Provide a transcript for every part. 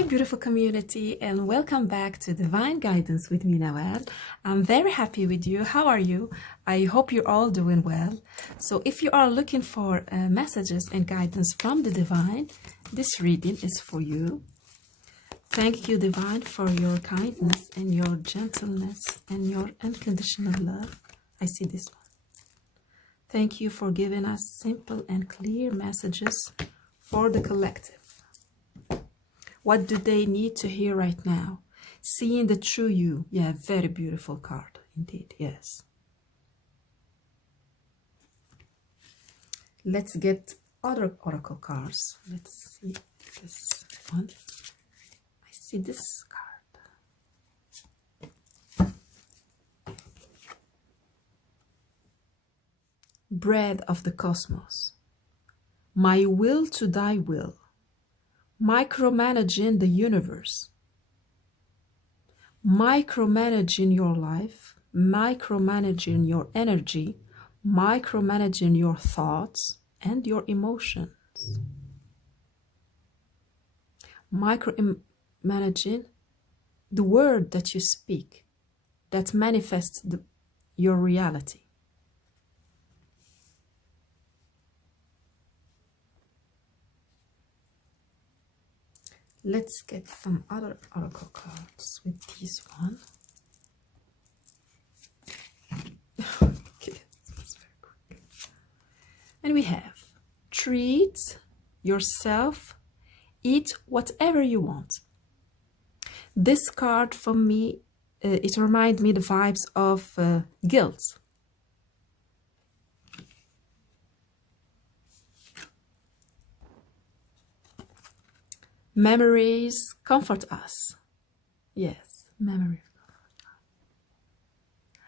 Hi, beautiful community, and welcome back to Divine Guidance with me, Nawal. I'm very happy with you. How are you? I hope you're all doing well. So if you are looking for messages and guidance from the Divine, this reading is for you. Thank you, Divine, for your kindness and your gentleness and your unconditional love. I see this one. Thank you for giving us simple and clear messages for the collective. What do they need to hear right now? Seeing the true you. Yeah, very beautiful card indeed, yes. Let's get other oracle cards. Let's see this one. I see this card. Bread of the cosmos. My will to thy will. Micromanaging the universe, micromanaging your life, micromanaging your energy, micromanaging your thoughts and your emotions, micromanaging the word that you speak that manifests your reality. Let's get some other oracle cards with this one. Okay, that's very quick. And we have treat yourself, eat whatever you want. This card for me, it reminds me the vibes of guilt. Memories comfort us. Yes, memories comfort us.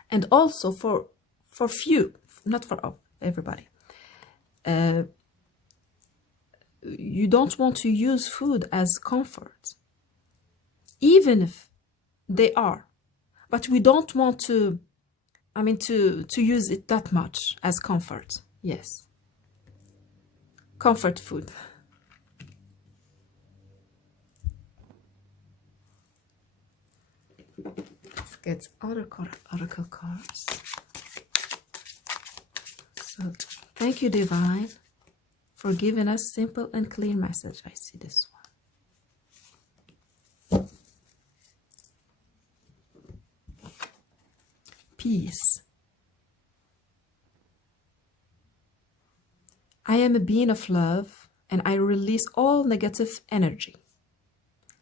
And also for few, not for everybody. You don't want to use food as comfort, even if they are. But we don't want to, to use it that much as comfort. Yes. Comfort food. Let's get other oracle cards. So thank you, Divine, for giving us simple and clear message. I see this one. Peace. I am a being of love and I release all negative energy,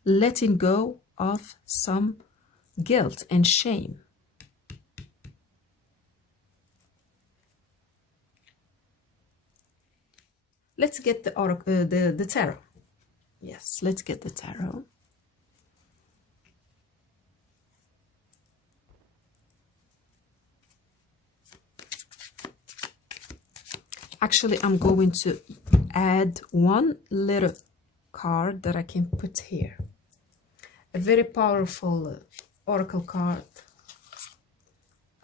letting go of some guilt and shame. Let's get the tarot. Yes, let's get the tarot. Actually, I'm going to add one little card that I can put here. A very powerful oracle card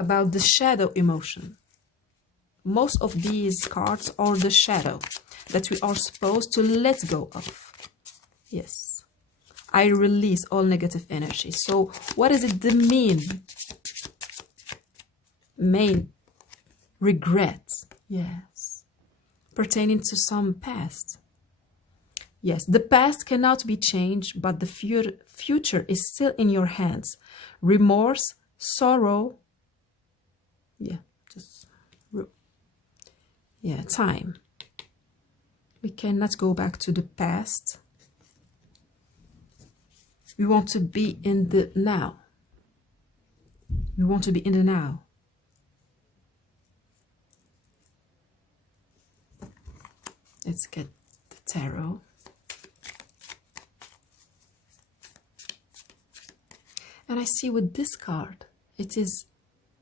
about the shadow emotion. Most of these cards are the shadow that we are supposed to let go of. Yes. I release all negative energy. So what is it, the main regret? Yes. Pertaining to some past. Yes, the past cannot be changed, but the future is still in your hands. Remorse, sorrow, time. We cannot go back to the past. We want to be in the now. We want to be in the now. Let's get the tarot. And I see with this card, it is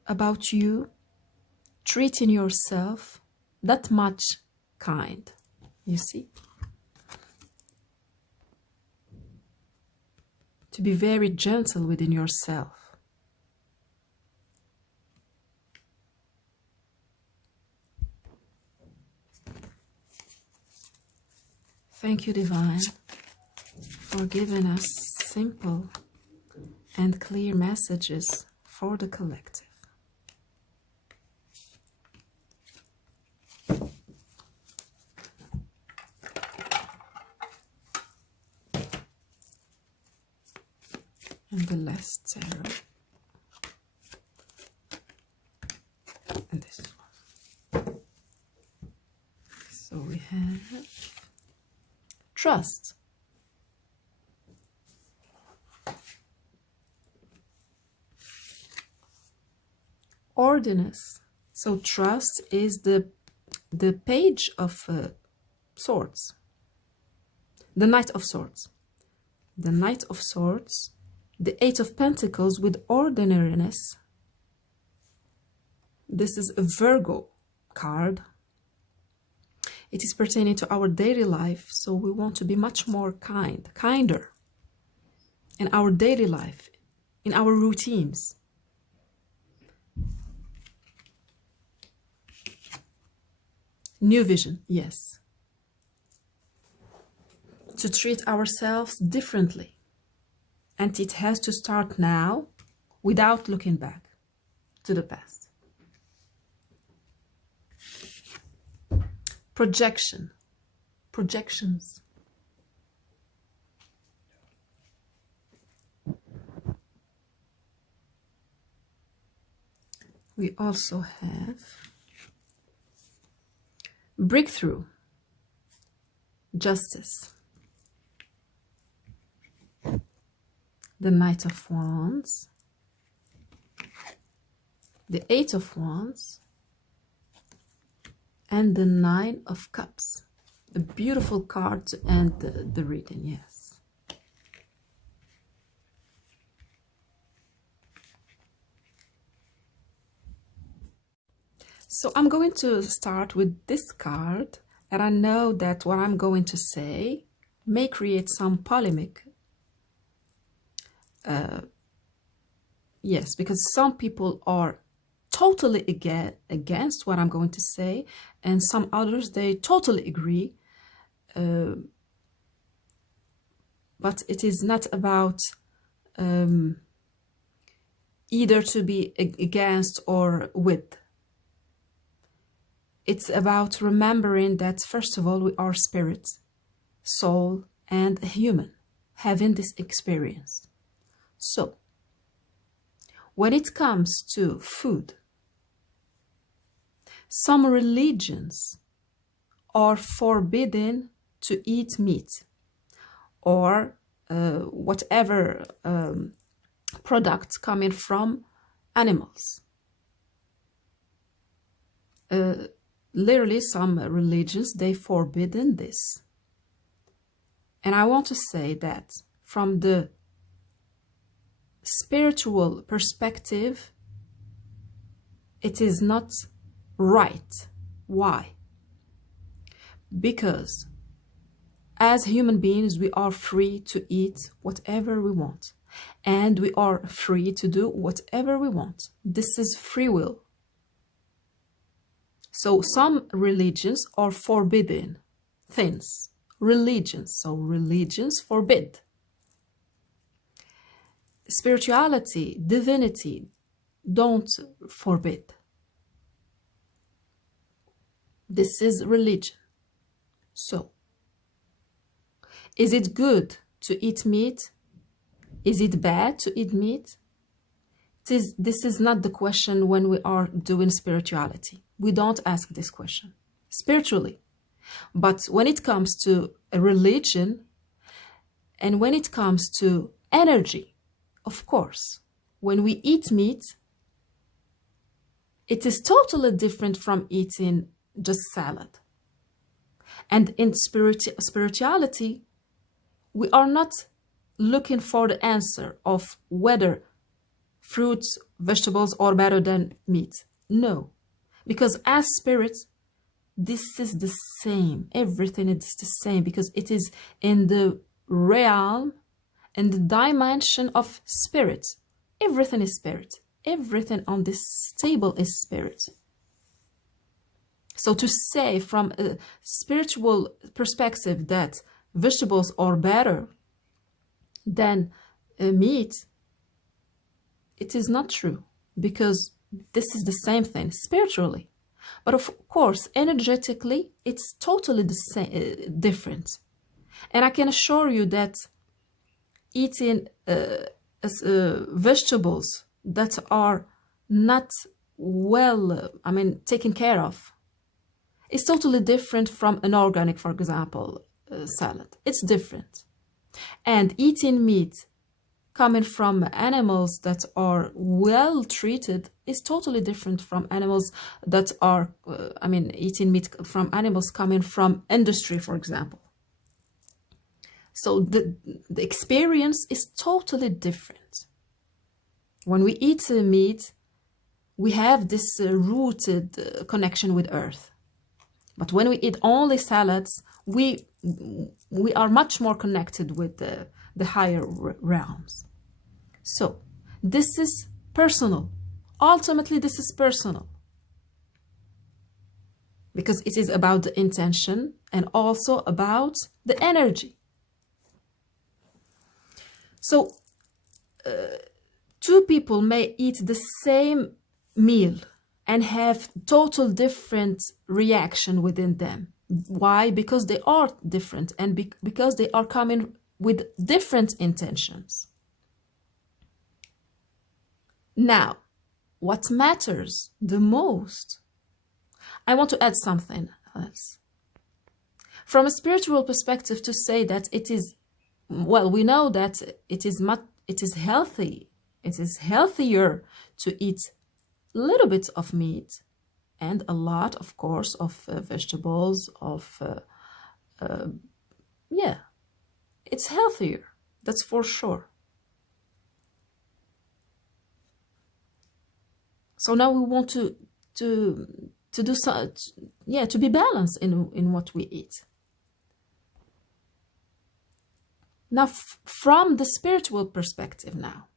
about you treating yourself that much kind. You see? To be very gentle within yourself. Thank you, Divine. for giving us simple and clear messages for the collective. And the last tarot. And this one. So we have trust. Ordinance. So trust is the page of swords. The Knight of Swords. The Knight of Swords. The Eight of Pentacles with ordinariness. This is a Virgo card. It is pertaining to our daily life, so we want to be much more kinder in our daily life, in our routines. New vision, yes. To treat ourselves differently. And it has to start now without looking back to the past. Projection. Projections. We also have breakthrough. Justice. The Knight of Wands, the Eight of Wands, and the Nine of Cups. A beautiful card to end the reading, yes. So I'm going to start with this card, and I know that what I'm going to say may create some polemic. Yes, because some people are totally against what I'm going to say, and some others, they totally agree. But it is not about either to be against or with. It's about remembering that, first of all, we are spirit, soul, and a human having this experience. So, when it comes to food, some religions are forbidden to eat meat or whatever products coming from animals. Literally, some religions, they forbidden this. And I want to say that from the spiritual perspective, it is not right. Why? Because as human beings, we are free to eat whatever we want, and we are free to do whatever we want. This is free will. So some religions are forbidden things. Religions, so religions forbid. Spirituality, divinity, don't forbid. This is religion. So, is it good to eat meat? Is it bad to eat meat? This is not the question when we are doing spirituality. We don't ask this question spiritually. But when it comes to a religion and when it comes to energy, of course, when we eat meat, it is totally different from eating just salad. And in spirituality, we are not looking for the answer of whether fruits, vegetables are better than meat. No, because as spirits, this is the same. Everything is the same because it is in the realm and the dimension of spirit. Everything is spirit. Everything on this table is spirit. So to say from a spiritual perspective that vegetables are better than meat, it is not true, because this is the same thing spiritually. But of course, energetically, it's totally the same, different. And I can assure you that eating vegetables that are not well, taken care of, is totally different from an organic, for example, salad. It's different. And eating meat coming from animals that are well treated is totally different from animals that are, eating meat from animals coming from industry, for example. So the experience is totally different. When we eat meat, we have this rooted connection with earth. But when we eat only salads, we are much more connected with the higher realms. So this is personal. Ultimately, this is personal, because it is about the intention and also about the energy. So two people may eat the same meal and have total different reaction within them. Why? Because they are different, and because they are coming with different intentions. Now, what matters the most? I want to add something else. From a spiritual perspective, to say that it is, well, we know that it is healthy. It is healthier to eat a little bit of meat and a lot, of course, of vegetables, yeah, it's healthier. That's for sure. So now we want to do so, yeah, to be balanced in what we eat. Now, from the spiritual perspective now,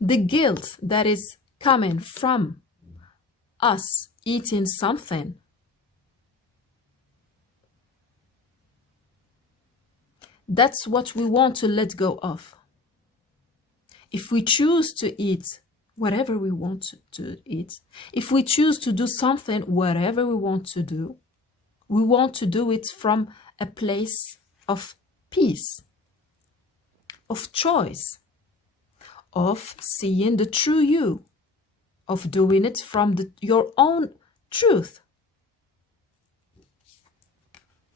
the guilt that is coming from us eating something, that's what we want to let go of. If we choose to eat whatever we want to eat, if we choose to do something, whatever we want to do it from a place of peace, of choice, of seeing the true you, of doing it from your own truth.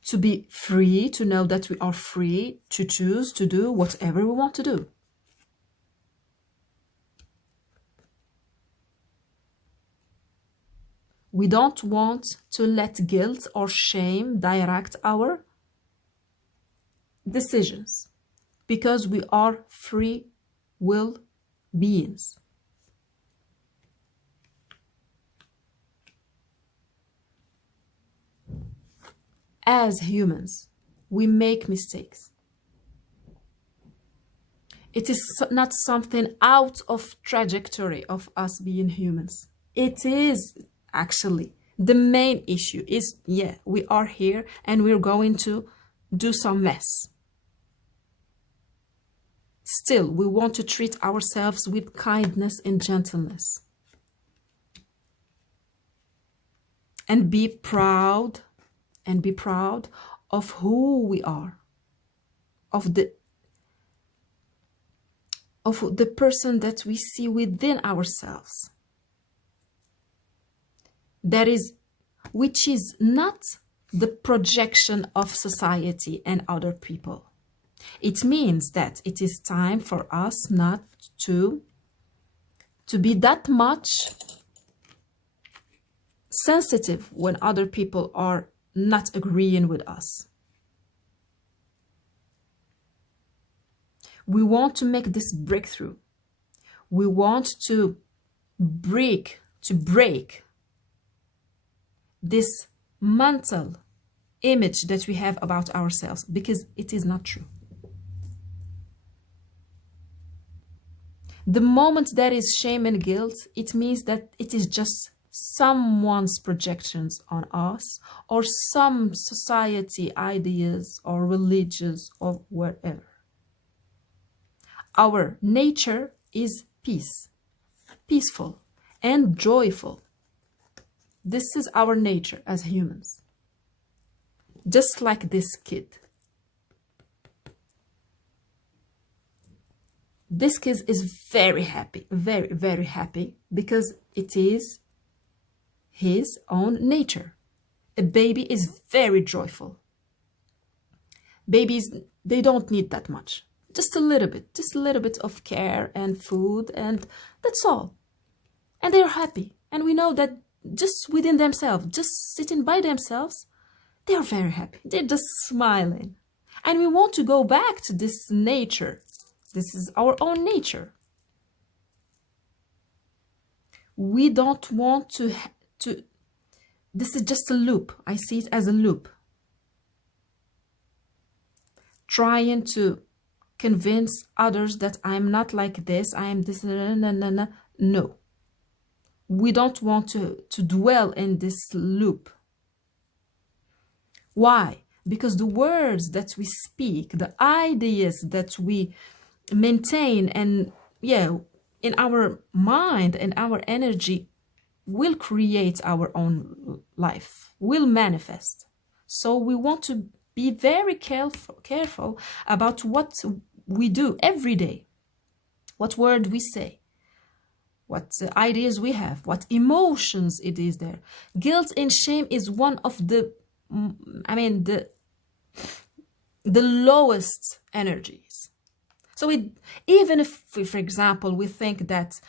To be free, to know that we are free to choose to do whatever we want to do. We don't want to let guilt or shame direct our decisions, because we are free will beings. As humans, we make mistakes. It is not something out of trajectory of us being humans. It is actually the main issue is, yeah, we are here and we're going to do some mess. Still, we want to treat ourselves with kindness and gentleness. And be proud of who we are, of the person that we see within ourselves. That is, which is not the projection of society and other people. It means that it is time for us not to be that much sensitive when other people are not agreeing with us. We want to make this breakthrough. We want to break this mental image that we have about ourselves, because it is not true. The moment there is shame and guilt, it means that it is just someone's projections on us, or some society ideas or religious or whatever. Our nature is peace, peaceful and joyful. This is our nature as humans. Just like this kid. This kid is very happy, very, very happy, because it is his own nature. A baby is very joyful. Babies, they don't need that much. Just a little bit of care and food, and that's all. And they're happy. And we know that just within themselves, just sitting by themselves, they are very happy. They're just smiling. And we want to go back to this nature. This is our own nature. We don't want to this is just a loop. I see it as a loop. Trying to convince others that I'm not like this, I am this, no. We don't want to dwell in this loop. Why? Because the words that we speak, the ideas that we maintain, and in our mind and our energy, will create our own life, will manifest. So we want to be very careful about what we do every day, what word we say, what ideas we have, what emotions it is there. Guilt and shame is one of the lowest energies. So even if, for example, we think that,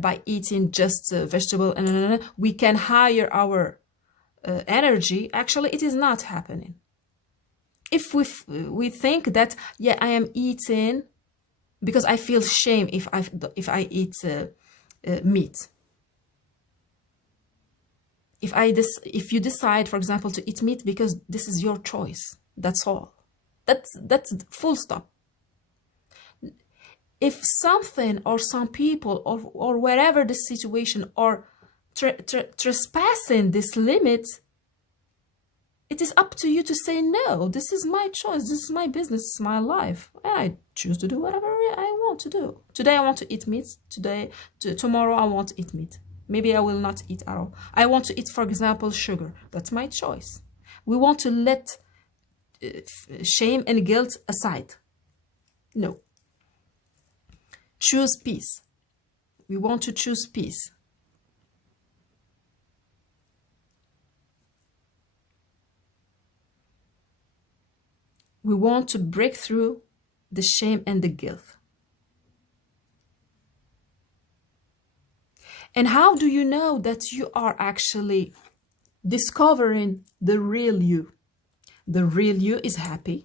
by eating just vegetable, we can higher our energy, actually it is not happening. If we think that, I am eating because I feel shame if I eat meat. If you decide, for example, to eat meat because this is your choice, that's all. That's full stop. If something or some people or wherever the situation are trespassing this limit, it is up to you to say, no, this is my choice, this is my business, this is my life. I choose to do whatever I want to do. Today I want to eat meat. Tomorrow I won't eat meat. Maybe I will not eat at all. I want to eat, for example, sugar. That's my choice. We want to let shame and guilt aside. No. Choose peace. We want to choose peace. We want to break through the shame and the guilt. And how do you know that you are actually discovering the real you? The real you is happy,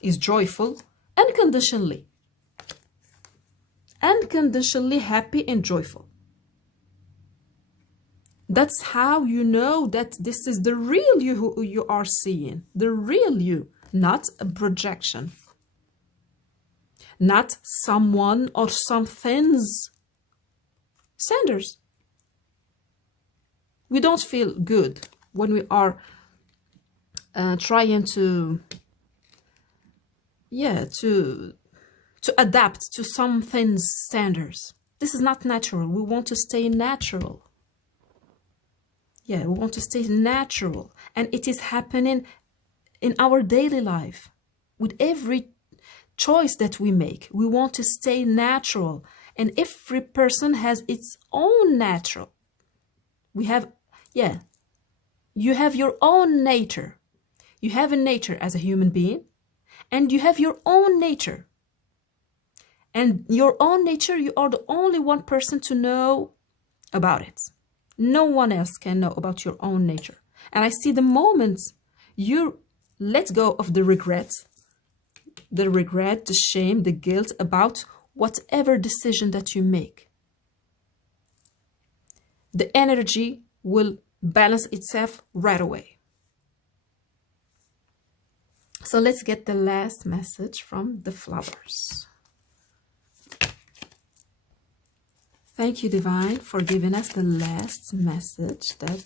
is joyful, unconditionally. Unconditionally happy and joyful. That's how you know that this is the real you who you are seeing. The real you, not a projection. Not someone or something's standards. We don't feel good when we are trying to adapt to something's standards. This is not natural. We want to stay natural. We want to stay natural. And it is happening in our daily life. With every choice that we make, we want to stay natural. And every person has its own natural. You have your own nature. You have a nature as a human being, and you have your own nature. And your own nature, you are the only one person to know about it. No one else can know about your own nature. And I see the moment you let go of the regret, the shame, the guilt about whatever decision that you make, the energy will balance itself right away. So let's get the last message from the flowers. Thank you, Divine, for giving us the last message that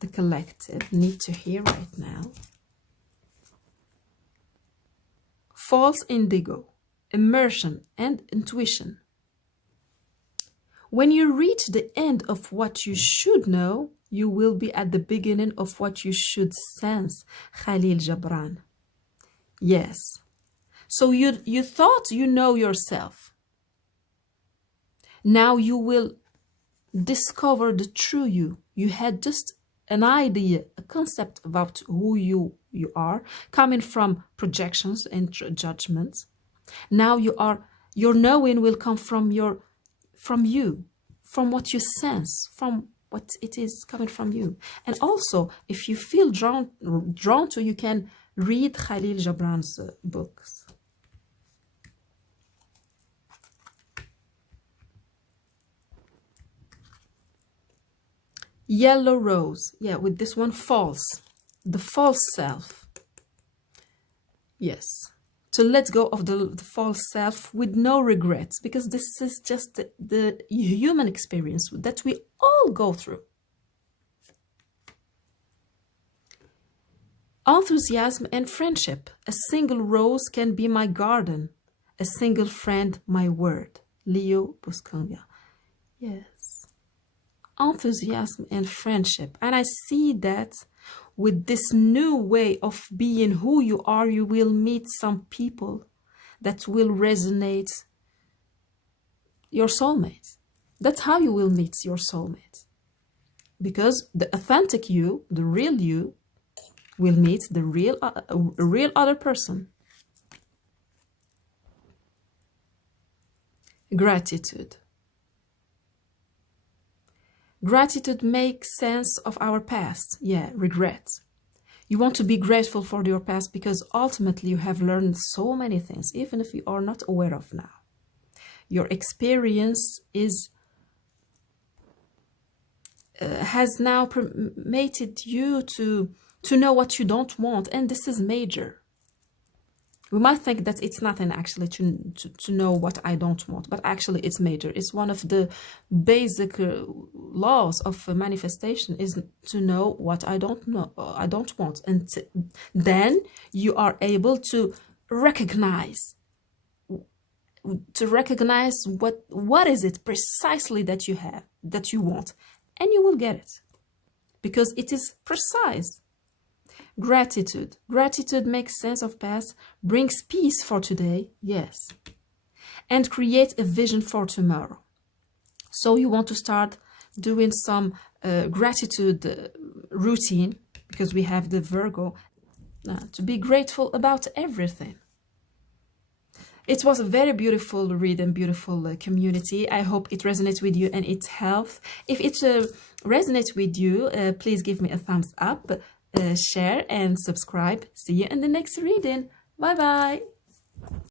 the collective need to hear right now. False indigo, immersion, and intuition. When you reach the end of what you should know, you will be at the beginning of what you should sense. Khalil Gibran. Yes. So you thought you know yourself. Now you will discover the true you. You had just an idea, a concept about who you are, coming from projections and judgments. Now your knowing will come from you, from what you sense, from what it is coming from you. And also, if you feel drawn to, you can read Khalil Gibran's books. Yellow rose. Yeah, with this one, false. The false self. Yes. To let go of the false self with no regrets, because this is just the human experience that we all go through. Enthusiasm and friendship. A single rose can be my garden. A single friend, my word. Leo Buscaglia. Yes. Enthusiasm and friendship. And I see that with this new way of being who you are, you will meet some people that will resonate your soulmate. That's how you will meet your soulmate. Because the authentic you, the real you, will meet the real other person. Gratitude. Gratitude makes sense of our past. Yeah, regret. You want to be grateful for your past because ultimately you have learned so many things, even if you are not aware of now. Your experience has now permitted you to know what you don't want, and this is major. We might think that it's nothing actually to know what I don't want, but actually it's major. It's one of the basic laws of manifestation is to know what I don't want, and then you are able to recognize what is it precisely that you have, that you want, and you will get it because it is precise. Gratitude. Gratitude makes sense of past, brings peace for today, yes, and creates a vision for tomorrow. So you want to start doing some gratitude routine, because we have the Virgo, to be grateful about everything. It was a very beautiful read and beautiful community. I hope it resonates with you and it helps. If it resonates with you, please give me a thumbs up. Share and subscribe. See you in the next reading. Bye bye.